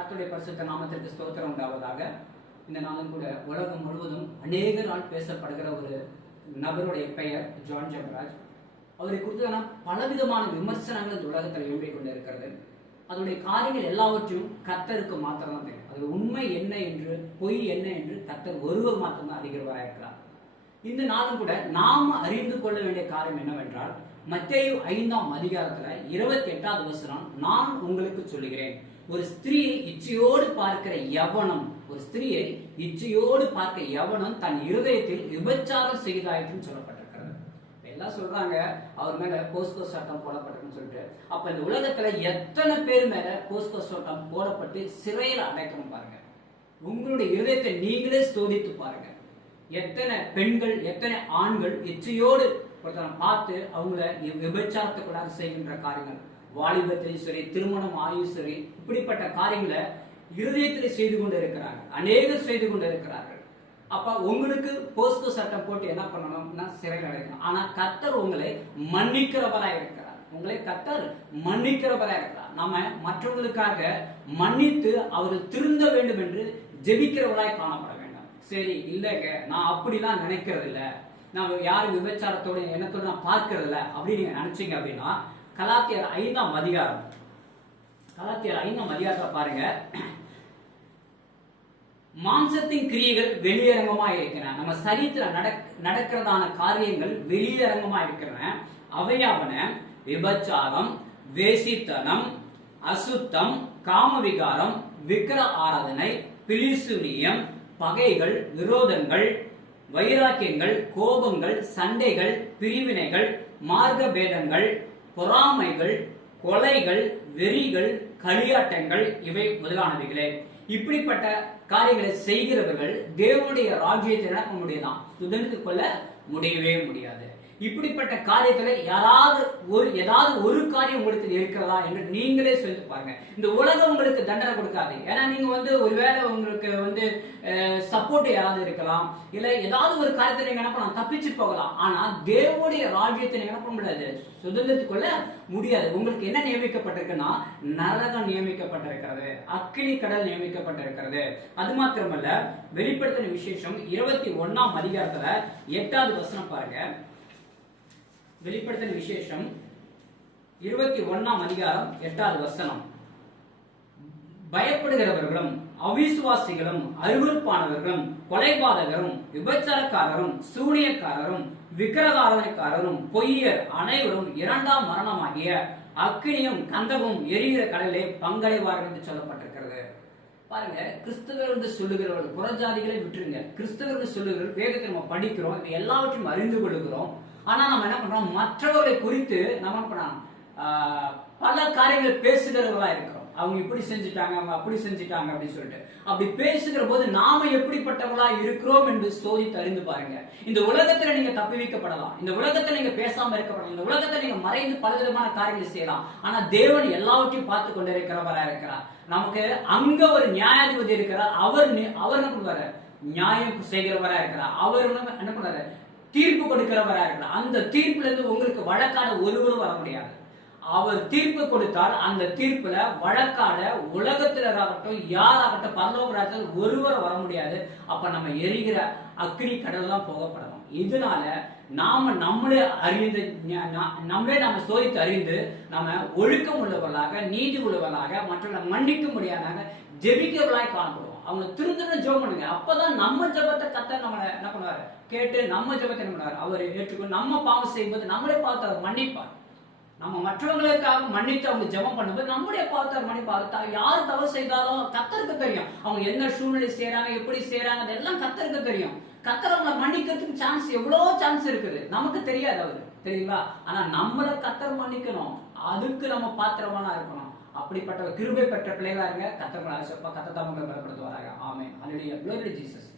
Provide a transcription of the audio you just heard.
கர்த்தருடைய பரிசுத்த நாமத்திற்கு ஸ்தோத்திரம் உண்டாவதாக. இந்த நாளும் கூட உலகம் முழுவதும் அநேக நாள் பேசப்படுகிற ஒரு நபருடைய பெயர் ஜான் ஜெபராஜ். அவரை குறித்து பலவிதமான விமர்சனங்கள் இந்த உலகத்தில் எழுப்பிக் கொண்டிருக்கிறது. அதனுடைய காரியங்கள் எல்லாவற்றையும் கர்த்தருக்கு மாத்திரம்தான் தெரியும். அது உண்மை என்ன என்று பொய் என்ன என்று கர்த்தர் ஒருவர் மாத்திரம்தான் அறிகிறவராக இருக்கிறார். இந்த நாளும் கூட நாம் அறிந்து கொள்ள வேண்டிய காரியம் என்னவென்றால், மத்தேயு 5ஆம் அதிகாரத்துல 28வது வசனம், நான் உங்களுக்கு சொல்லுகிறேன், ஒரு ஸ்திரீயை இச்சையோடு பார்க்கிற எவனும், ஒரு ஸ்திரீயை இச்சையோடு பார்க்க எவனும் தன் இருதயத்தில் விபச்சாரம் செய்தாயிற்றுன்னு சொல்லப்பட்டிருக்கிறது. எல்லாம் சொல்றாங்க அவர் மேல போஸ்கோ சட்டம் போடப்பட்டிருக்குன்னு சொல்லிட்டு. அப்ப இந்த உலகத்துல எத்தனை பேர் மேல போஸ்கோ சட்டம் போடப்பட்டு சிறையில் அடைக்கணும் பாருங்க. உங்களுடைய இருதயத்தை நீங்களே சோதித்து பாருங்க. எத்தனை பெண்கள் எத்தனை ஆண்கள் இச்சையோடு ஒருத்தனை பார்த்து அவங்கள விபச்சாரத்துக்குள்ளாக செய்கின்ற காரியங்கள், வாலிபத்திலையும் சரி திருமணம் ஆயும் சரி, இப்படிப்பட்ட காரியங்களை இருதயத்தில் செய்து கொண்டு இருக்கிறாங்க, அநேகர் செய்து கொண்டு இருக்கிறார்கள். அப்ப உங்களுக்கு போஸ்கோ சட்டம் போட்டு என்ன பண்ணணும்னா சிறையில் அடைக்கணும். ஆனா கர்த்தர் உங்களை மன்னிக்கிறவராக இருக்கிறார். உங்களை கர்த்தர் மன்னிக்கிறவராக இருக்கிறார். நாம மற்றவங்களுக்காக மன்னித்து அவர்கள் திருந்த வேண்டும் என்று ஜெபிக்கிறவராய் காணப்பட வேண்டும். சரி இல்லைங்க, நான் அப்படிலாம் நினைக்கிறது இல்லை, நான் யாரும் விபச்சாரத்தோட எண்ணத்தோட நான் பார்க்கறது இல்லை அப்படின்னு நீங்க நினைச்சீங்க அப்படின்னா, கலாத்தியர் 5ஆம் அதிகாரம், கலாத்தியர் 5ஆம் அதிகாரத்தை பாருங்க. மாம்சத்தின் கிரியைகள் வெளியரங்கமா இருக்கிறன. நம்ம சரீரத்துல நடக்கிறதான காரியங்கள் வெளியரங்கமா இருக்கிறன. அவையாவன விபச்சாரம், வேசித்தனம், அசுத்தம், காமவிகாரம், விக்கிர ஆராதனை, பிலிசுனியம், பகைகள், விரோதங்கள், வைராக்கியங்கள், கோபங்கள், சண்டைகள், பிரிவினைகள், மார்க்க பேதங்கள், பொறாமைகள், கொலைகள், வெறிகள், களியாட்டங்கள், இவை முதலானவைகளே. இப்படிப்பட்ட காரியங்களை செய்கிறவர்கள் தேவனுடைய ராஜ்யத்தை நடக்க முடியலாம், சுதந்திரித்துக் கொள்ள முடியவே முடியாது. இப்படிப்பட்ட காரியத்துல ஏதாவது ஒரு காரியம் உங்களுக்கு இருக்கிறதா என்று நீங்களே சொல்லி பாருங்க. இந்த உலகம் உங்களுக்கு தண்டனை கொடுக்காது. ஏன்னா நீங்க ஒருவேளை உங்களுக்கு சப்போர்ட் யாராவது இருக்கலாம், இல்ல ஏதாவது ஒரு காரியத்தை நீங்க என்ன பண்ணலாம், தப்பிச்சு போகலாம். ஆனா தேவனுடைய ராஜ்யத்தை நீங்க என்ன பண்ண முடியாது, சுதந்திரத்துக் கொள்ள முடியாது. உங்களுக்கு என்ன நியமிக்கப்பட்டிருக்குன்னா, நரகம் நியமிக்கப்பட்டிருக்கிறது, அக்கினி கடல் நியமிக்கப்பட்டிருக்கிறது. அது மாத்திரமல்ல, வெளிப்படுத்தின விசேஷம் 21ஆம் அதிகாரத்துல 8வது வசனம் பாருங்க. வெளிப்படுத்தின விசேஷம் 21ஆம் அதிகாரம் 8வது வசனம், பயப்படுகிறவர்களும் அவிசுவாசிகளும் அருவருப்பானவர்களும் கொலைபாதகரும் விபச்சாரக்காரரும் சூனியக்காரரும் விக்கிரகாரனைக்காரரும் பொய்யர் அனைவரும் 2ஆம் மரணமாகிய அக்கினியும் கந்தமும் எரிகிற கடலிலே பங்கடைவார்கள் என்று சொல்லப்பட்டிருக்கிறது. பாருங்க, கிறிஸ்தவர் என்று சொல்லுகிறவர்கள், புறஜாதிகளை விட்டுருங்க, கிறிஸ்தவர் என்று சொல்லுகிற வேதத்தை நம்ம படிக்கிறோம், இது எல்லாவற்றையும் அறிந்து கொள்கிறோம். ஆனா நம்ம என்ன பண்றோம், மற்றவர்களை குறித்து நம்ம என்ன பண்றோம், பல காரியங்களை பேசுகிறவர்களா இருக்கிறோம். அவங்க இப்படி செஞ்சுட்டாங்க, அவங்க அப்படி செஞ்சுட்டாங்க அப்படின்னு சொல்லிட்டு அப்படி பேசுகிற போது நாம எப்படிப்பட்டவர்களா இருக்கிறோம் என்று சோதித்து அறிந்து பாருங்க. இந்த உலகத்துல நீங்க தப்பி வைக்கப்படலாம், இந்த உலகத்துல நீங்க பேசாம இருக்கப்படலாம், இந்த உலகத்துல நீங்க மறைந்து பல விதமான காரியங்களை செய்யலாம். ஆனா தேவன் எல்லாவற்றையும் பார்த்து கொண்டிருக்கிறவரா இருக்கிறார். நமக்கு அங்க ஒரு நியாயாதிபதி இருக்கிறார். அவர் என்ன பண்ணுவாரு, நியாயம் செய்கிறவரா இருக்கிறார். அவர் என்ன பண்றாரு, தீர்ப்பு கொடுக்கிறவரா இருக்கிறார். அந்த தீர்ப்புல இருந்து உங்களுக்கு வழக்காட ஒருவரும் வர முடியாது. அவர் தீர்ப்பு கொடுத்தால் அந்த தீர்ப்புல வழக்காட உலகத்தில யாராகட்டும் பரலோக ராஜ்யத்தில் ஒருவர் வர முடியாது. அப்ப நம்ம எரிகிற அக்னி கடல் தான் போகப்படணும். இதனால நம்மளே சோதித்து அறிந்து நம்ம ஒழுக்கம் உள்ளவர்களாக, நீதி உள்ளவர்களாக, மற்றவர்களை மன்னிக்க முடியாத ஜெபிக்கிறவர்களாய் காணப்படுவோம். அவங்க திருந்தணும் ஜெபம் பண்ணுங்க. அப்பதான் நம்ம ஜெபத்தை கர்த்தர் நம்மளை என்ன பண்ணுவாரு, கேட்டு நம்ம ஜெபத்தை என்ன பண்ணுவார், அவர் ஏற்றுக்கொண்டு நம்ம பாவம் செய்யும்போது நம்மளே பார்த்து அவர் மன்னிப்பார். நம்ம மற்றவங்களுக்காக மன்னித்து அவங்க ஜெபம் பண்ணும்போது நம்முடைய பாவத்தை மன்னிப்பார். யார் தவறு செய்தாலும் கர்த்தருக்கு தெரியும். அவங்க என்ன சூழ்நிலை செய்யறாங்க, எப்படி செய்யறாங்க, அதெல்லாம் கர்த்தருக்கு தெரியும். கர்த்தர் அவங்களை மன்னிக்கிறதுக்கு எவ்வளவு சான்ஸ் இருக்குது, நமக்கு தெரியாது அவரு, தெரியுங்களா? ஆனா நம்மளை கர்த்தர் மன்னிக்கணும், அதுக்கு நம்ம பாத்திரமானா இருக்கணும். அப்படிப்பட்ட கிருபை பெற்ற பிள்ளைகளா இருங்க. கர்த்தர் ஆசீர்வதிப்பார். கர்த்தர் உங்களை பலப்படுத்துவாராக. ஆமென். ஹல்லேலூயா. Glory to Jesus.